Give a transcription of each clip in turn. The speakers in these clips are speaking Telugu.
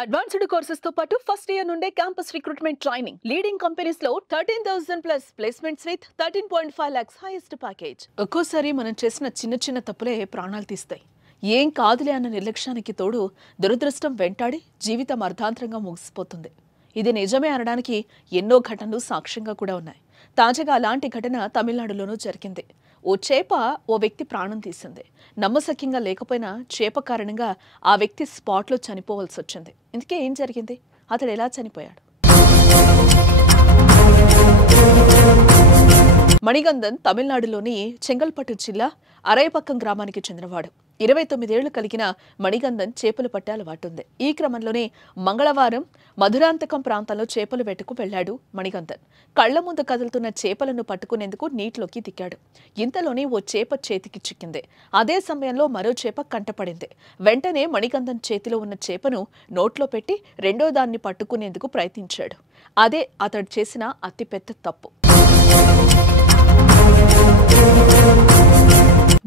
అడ్వాన్స్డ్ కోర్సెస్ తో పాటు ఫస్ట్ ఇయర్ నుండే campus recruitment training leading companies లో 13,000 plus placements with 13.5 lakhs highest package. ఒక్కోసారి మనం చేసిన చిన్న తప్పులే ప్రాణాలు తీస్తాయి. ఏం కాదులే అన్న నిర్లక్ష్యానికి తోడు దురదృష్టం వెంటాడి జీవితం అర్థాంతరంగా ముగిసిపోతుంది. ఇది నిజమే అనడానికి ఎన్నో ఘటనలు సాక్ష్యంగా కూడా ఉన్నాయి. తాజాగా అలాంటి ఘటన తమిళనాడులోనూ జరిగింది. ఓ చేప ఓ వ్యక్తి ప్రాణం తీసింది. నమ్మశక్యంగా లేకపోయినా చేప కారణంగా ఆ వ్యక్తి స్పాట్లో చనిపోవాల్సి వచ్చింది. ఇందుకే ఏం జరిగింది? అతడు ఎలా చనిపోయాడు? మణిగంధన్ తమిళనాడులోని చెంగల్పట్టు జిల్లా అరైపక్కం గ్రామానికి చెందినవాడు. 29 ఏళ్లు కలిగిన మణిగంధన్ చేపలు పట్టే అలవాటుంది. ఈ క్రమంలోనే మంగళవారం మధురాంతకం ప్రాంతంలో చేపలు వేటకు వెళ్లాడు మణిగంధన్. కళ్ల ముందు కదులుతున్న చేపలను పట్టుకునేందుకు నీటిలోకి దిగాడు. ఇంతలోనే ఓ చేప చేతికి చిక్కింది. అదే సమయంలో మరో చేప కంటపడింది. వెంటనే మణిగంధన్ చేతిలో ఉన్న చేపను నోట్లో పెట్టి రెండో దాన్ని పట్టుకునేందుకు ప్రయత్నించాడు. అదే అతడు చేసిన అతిపెద్ద తప్పు.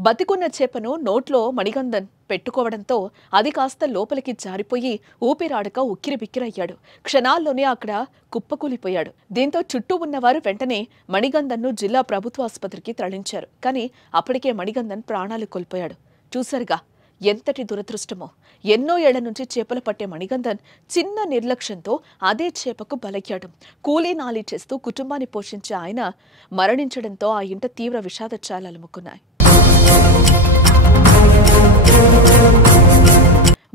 బతికున్న చేపను నోట్లో మణిగంధన్ పెట్టుకోవడంతో అది కాస్త లోపలికి జారిపోయి ఊపిరాడక ఉక్కిరిబిక్కిరయ్యాడు. క్షణాల్లోనే అక్కడ కుప్పకూలిపోయాడు. దీంతో చుట్టూ ఉన్నవారు వెంటనే మణిగంధన్ను జిల్లా ప్రభుత్వ ఆసుపత్రికి తరలించారు. కానీ అప్పటికే మణిగంధన్ ప్రాణాలు కోల్పోయాడు. చూశారుగా ఎంతటి దురదృష్టమో. ఎన్నో ఏళ్ల నుంచి చేపలు పట్టే మణిగంధన్ చిన్న నిర్లక్ష్యంతో అదే చేపకు బలయ్యాడు. కూలీ నాలి చేస్తూ కుటుంబాన్ని పోషించే ఆయన మరణించడంతో ఆ ఇంట తీవ్ర విషాద ఛాయలు అలుముకున్నాయి.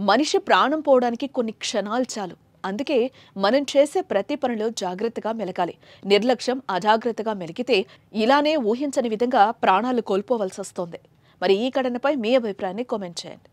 మనిషి ప్రాణం పోవడానికి కొన్ని క్షణాలు చాలు. అందుకే మనం చేసే ప్రతి పనిలో జాగ్రత్తగా మెలగాలి. నిర్లక్ష్యం, అజాగ్రత్తగా మెలిగితే ఇలానే ఊహించని విధంగా ప్రాణాలు కోల్పోవలసి వస్తోంది. మరి ఈ ఘటనపై మీ అభిప్రాయాన్ని కామెంట్ చేయండి.